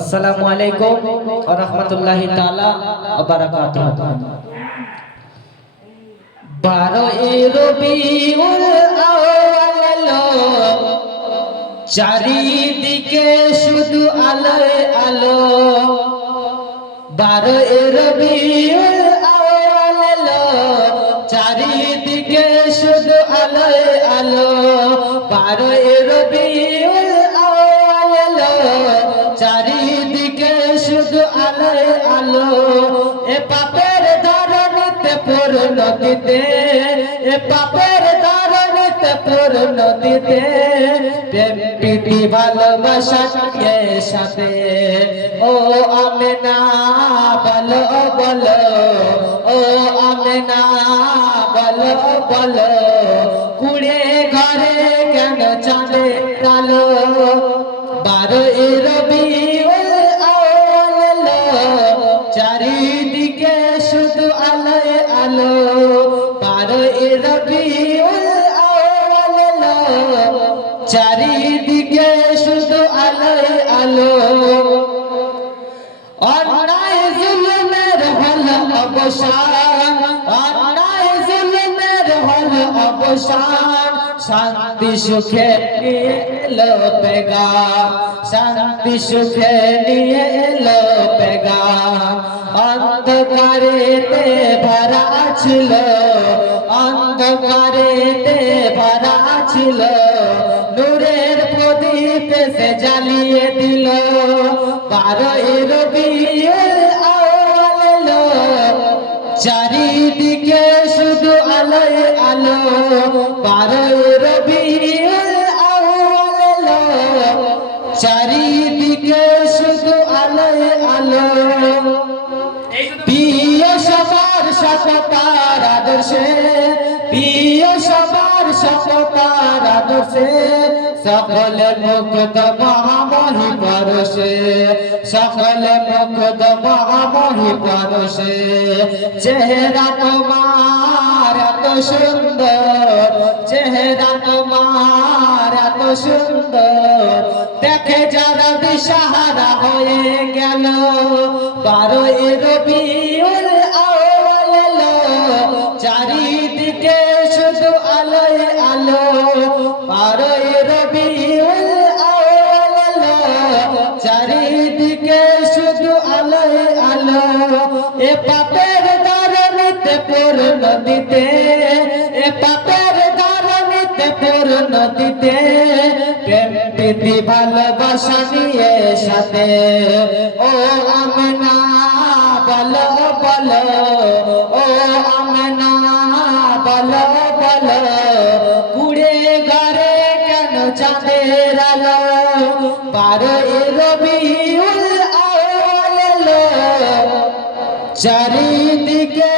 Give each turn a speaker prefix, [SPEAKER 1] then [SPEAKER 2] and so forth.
[SPEAKER 1] আসসালামু আলাইকুম ওয়া রাহমাতুল্লাহি তাআলা ওয়া বারাকাতুহু। বারো এ রবিউল আউয়াল এলো চারিদিকে শুধু আলোয় আলো। বারো এ রবিউল আউয়াল এলো চারিদিকে শুধু আলোয় আলো। বারো এ রবিউল আউয়াল এলো চারিদিকে আলোয় আলো। এ পাপের ধরনীতে পূর্ণ দিতে। এ পাপের ধরনীতে পূর্ণ দিতে। প্রেম, প্রীতি, ভালোবাসা এর সাথে? ও আমেনা, বলো বলো। ও আমেনা, বলো বলো। কুড়ে ঘরে কেন চাঁদে কালো আলোয় বারো এ রবিউল আউয়াল চারিদিকে শুধু আলোয় আলো। অন্যায় জুলুমের হল অবসান, অন্যায় জুলুমের হল অবসান। শান্তি সুখে নিয়ে এলো পেগা শান্তি সুখে নিয়ে এলো পেগা অন্ধকারেতে ভরা ছিল, অন্ধকারেতে ভরা ছিল, নূরের প্রদীপ সে জ্বালিয়ে দিল। বারোই রবিউল আউয়াল চারিদিকে শুধু আলোয় আলো। বারো রবিউল আদর্শে প্রিয় সবার সততার আদর্শে, সকলে মুক্ত মহামহি পরশে, সকলে মুক্ত মহামহি পরশে। চেহারা তোমার এত সুন্দর, চেহারা তোমার এত সুন্দর। দেখে যারা দিশাহারা হয়ে গেল বারো রবিউল আলো বারো এ রবিউল আউয়াল, চারিদিকে শুধু আলোয় আলো। এ পাপের দারণিতে পূর্ণ দিতে, এ পাপের দারণিতে পূর্ণ দিতে, প্রেম, প্রীতি, ভালোবাসা নিয়ে সাথে। ও আমনা, বলো বলো, ও চাঁদের আলো এ রবিউল আউয়াল এলো চারিদিকে